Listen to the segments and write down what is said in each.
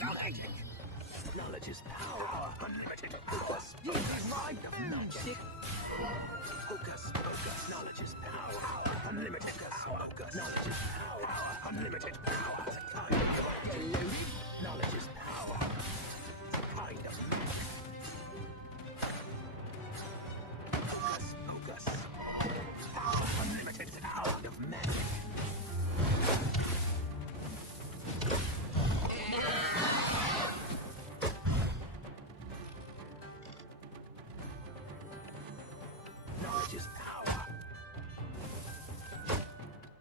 Knowledge is power. Unlimited focus. This is my magic. Focus. Knowledge is power. Unlimited focus. Knowledge is power. Unlimited power. Knowledge is power. It's a kind of magic. Focus. Power. Unlimited power of magic. Knowledge is power.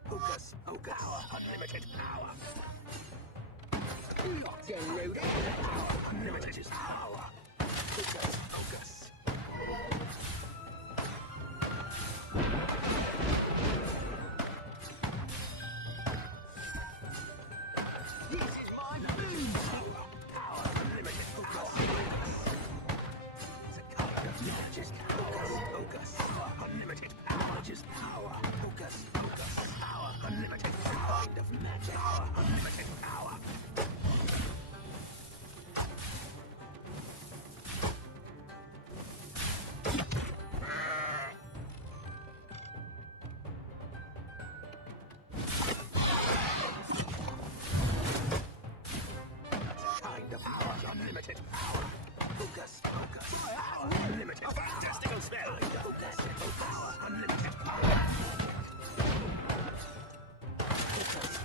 Focus. Power. Unlimited power. Locked and loaded. Power. Unlimited is power. Focus. This is my boom. Power. Unlimited focus. It's a kind of magic. Focus. Unlimited power. Just power. Focus. Power. Unlimited kind of magic. Unlimited power. Kind of power. Unlimited power. Focus. Power. Unlimited. Fantastical spell. Focus. Power. Unlimited power.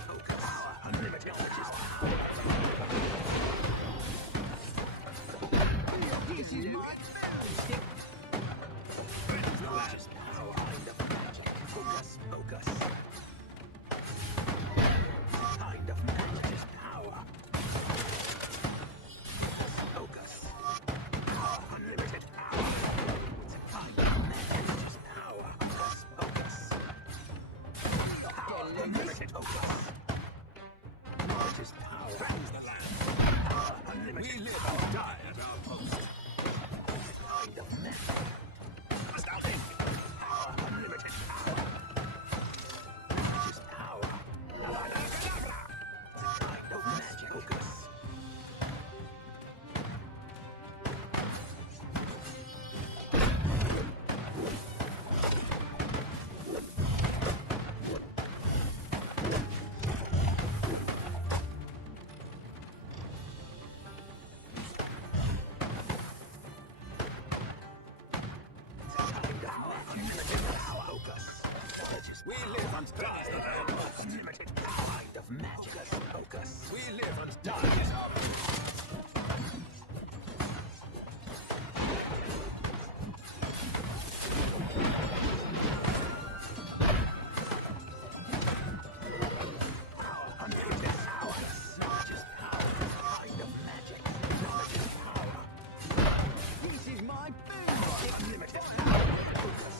Focus. Power. Unlimited power. This is my magic. Knowledge is power. Kind of magic. Focus. Kind of magic is power. Focus. Power. Unlimited power. It's a kind of magic is power. Focus. Power. Unlimited focus. Knowledge is power. Praise the land. Power. Unlimited. We live or die at our post. Kind of magic. Must out in. Power. Unlimited power. Knowledge is power. It's a kind of magic. Focus. We live and die. Unlimited kind of magic. Focus. We live and die is our power. Unlimited power. Knowledge is power. Kind of magic. Knowledge is power. This is my boom. Unlimited power. Focus.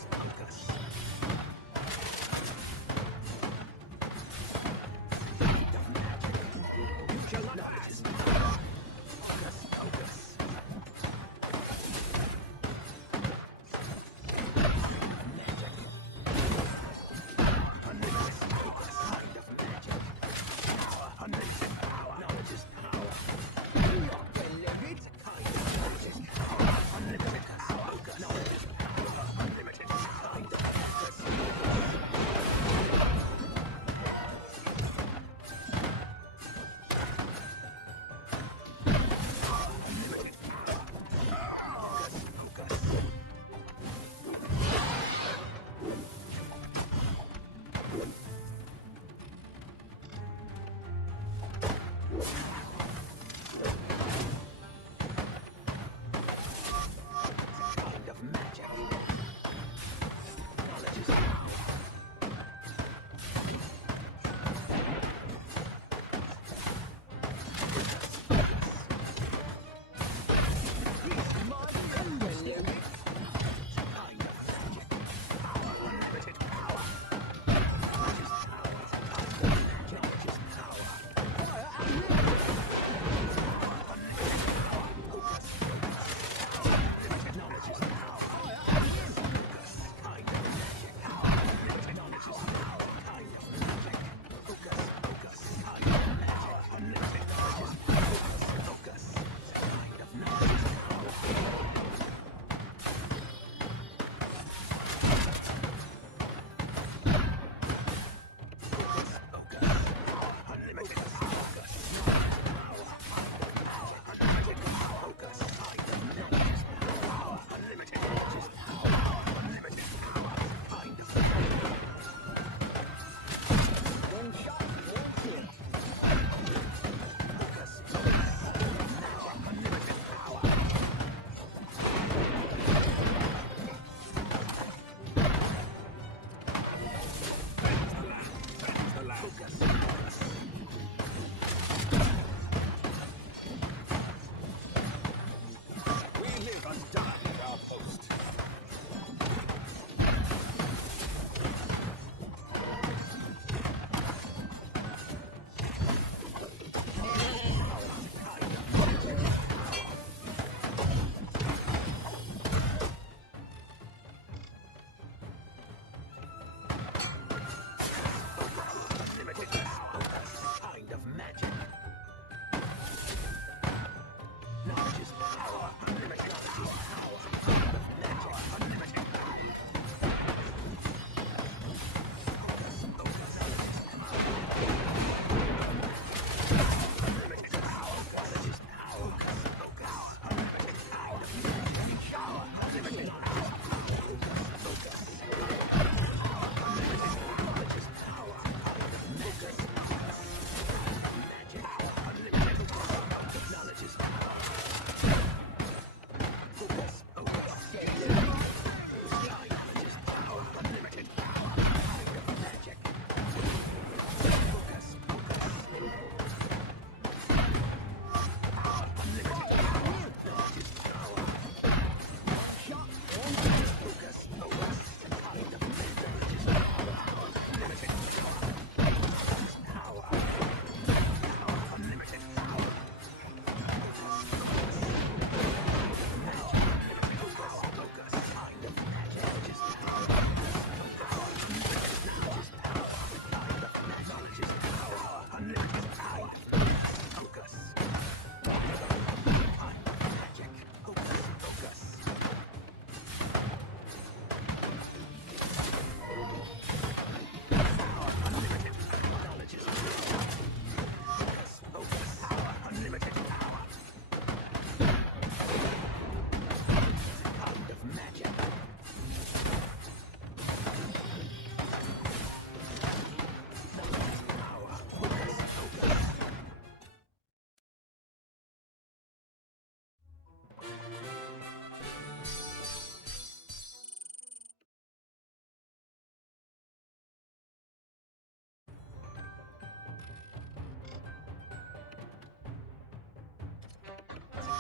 Knowledge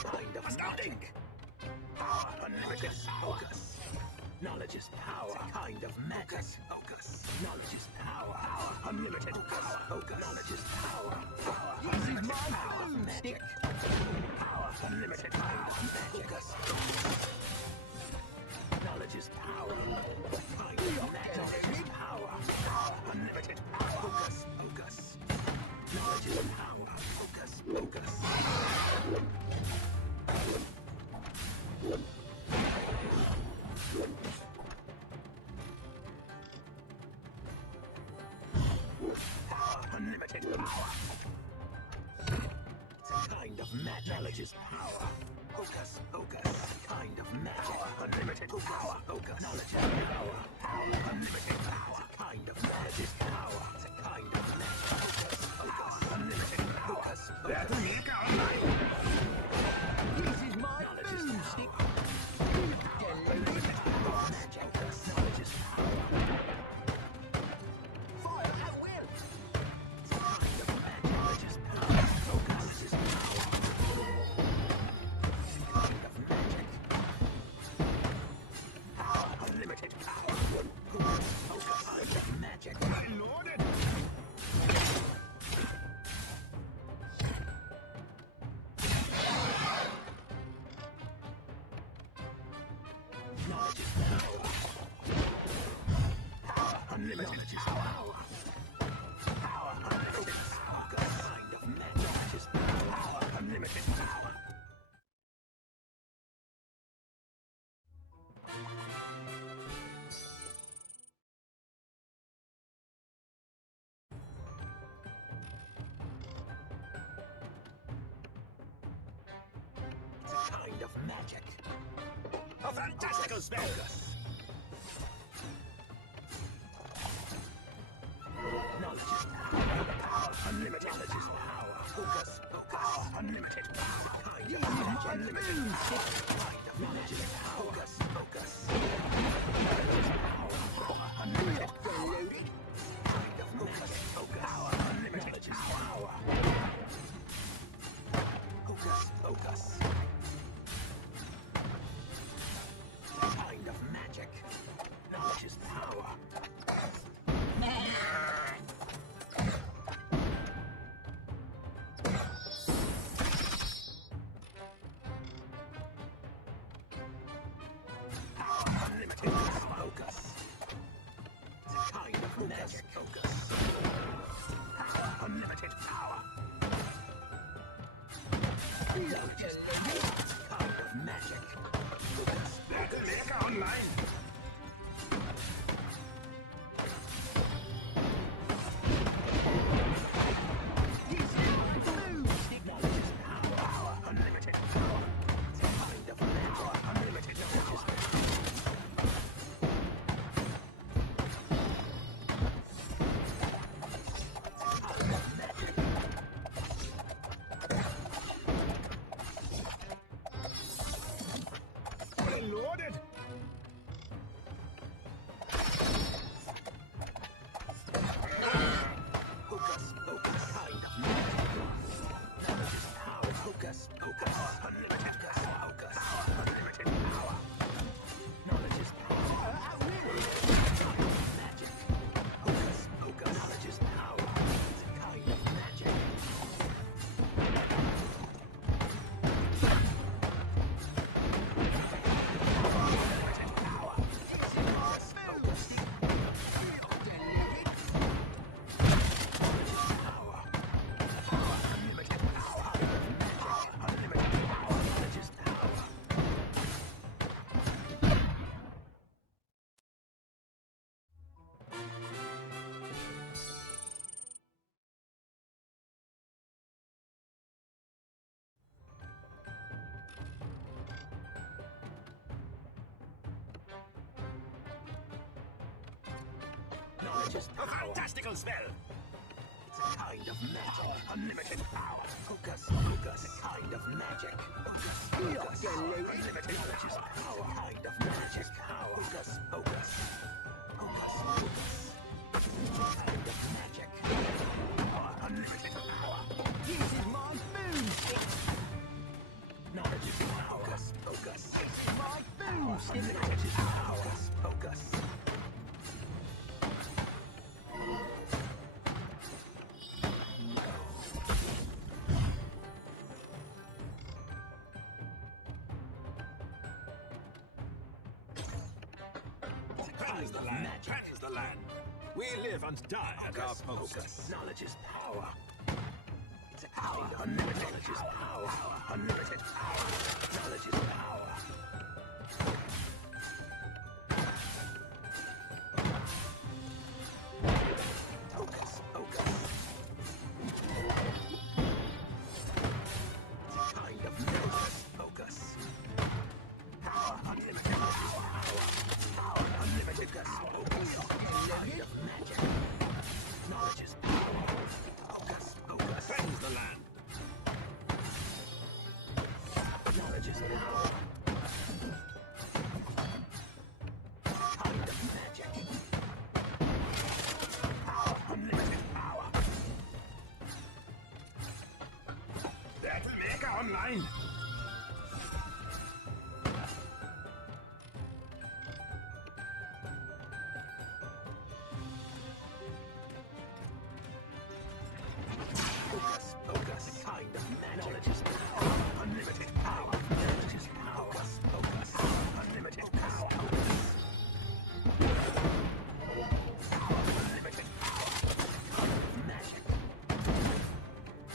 Kind of astounding. Power, unlimited focus. Knowledge is power. It's a kind of magic. Focus. Knowledge is power. Power, unlimited power. Focus. Knowledge is power. Power, unlimited power. Magic. Power, unlimited kind of magic. Focus. Knowledge is power. Kind of magic. Knowledge is power. Power, unlimited power. Focus. Focus. Knowledge is power. Focus. Focus. Power, unlimited power. It's a kind of magic. Knowledge is power. Focus, focus. Kind of magic. Unlimited power. Focus. Knowledge is power. Power, unlimited power. Kind of magic. Power. It's a kind of magic. Focus, focus. Unlimited focus. That's Mecha online. This is my boomstick. Unlimited power. Magic. Knowledge is power. Fire at will. It's a kind of magic. Knowledge is power. Focus is power. Kind of magic. Power. Unlimited power. Focus. Focus. Kind of magic. My lord. Knowledge is power. Power, unlimited power. Power, unlimited power. Kind of magic. Knowledge is power. Unlimited power. It's a kind of magic. A fantastical spell! Knowledge is power. Power, unlimited. Knowledge is power. Focus, focus. Power, unlimited. Kind of magic. Unlimited power. Kind of knowledge is power. Focus, focus. Knowledge is power. Power, unlimited. Reloaded. Kind of focus, focus. Power, unlimited. Knowledge is power. Focus, focus. Kind of magic. Knowledge is power. Power, unlimited focus. It's a kind of magic. Focus. Power, unlimited power. Knowledge is power. Knowledge is power. A fantastical spell. It's a kind of magic. Unlimited power. Focus. Focus. It's a kind of magic. Focus. Focus. Unlimited knowledge is power. It's a kind of magic. Power. Focus. Focus. Focus. Focus. It's a kind of magic. Power. Unlimited power. This is my boomstick. Knowledge is power. Focus. Focus. This is my boomstick. Knowledge is power. Focus. Praise the land. Praise the land. We live and die at our post. Focus. Knowledge is power. It's a power. Unlimited knowledge is power. Unlimited power. Knowledge is power. Focus. Focus. It's a kind of focus. Focus. Power. Unlimited power. Power. Unlimited power. Focus. Kind of magic. Knowledge is power. Focus. Focus. Praise the land. Knowledge is power. Kind of magic. Power. Unlimited power. That'll make our online. Focus, focus, kind of magic. Knowledge is power. Unlimited power. Knowledge is power. Focus, focus, unlimited power. Unlimited power. Kind of magic.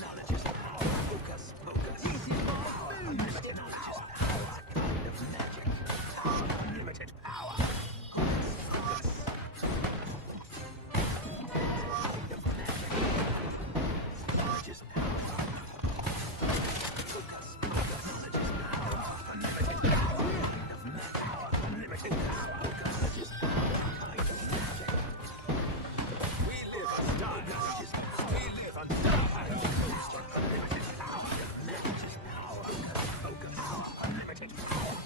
Knowledge is power. Focus, focus. This is power. Unlimited power. Power. Kind of magic. Power. Unlimited power. Focus, focus. Kind of magic. Knowledge is power. Focus, focus. Knowledge is power. Unlimited power. Kind of magic. Power. Unlimited power. Focus. Knowledge is power. Kind of magic. We live and die. Knowledge is power. We live and die. Unlimited power. Knowledge is power. Focus. Power. Unlimited power.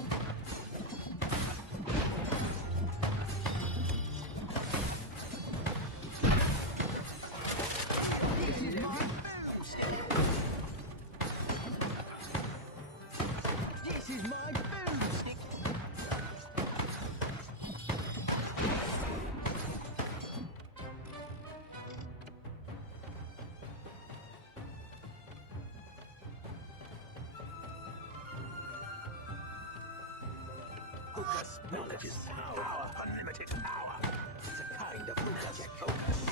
This is my boomstick. This is my boomstick. Focus. Knowledge is power. Unlimited power. It's a kind of magic. Focus.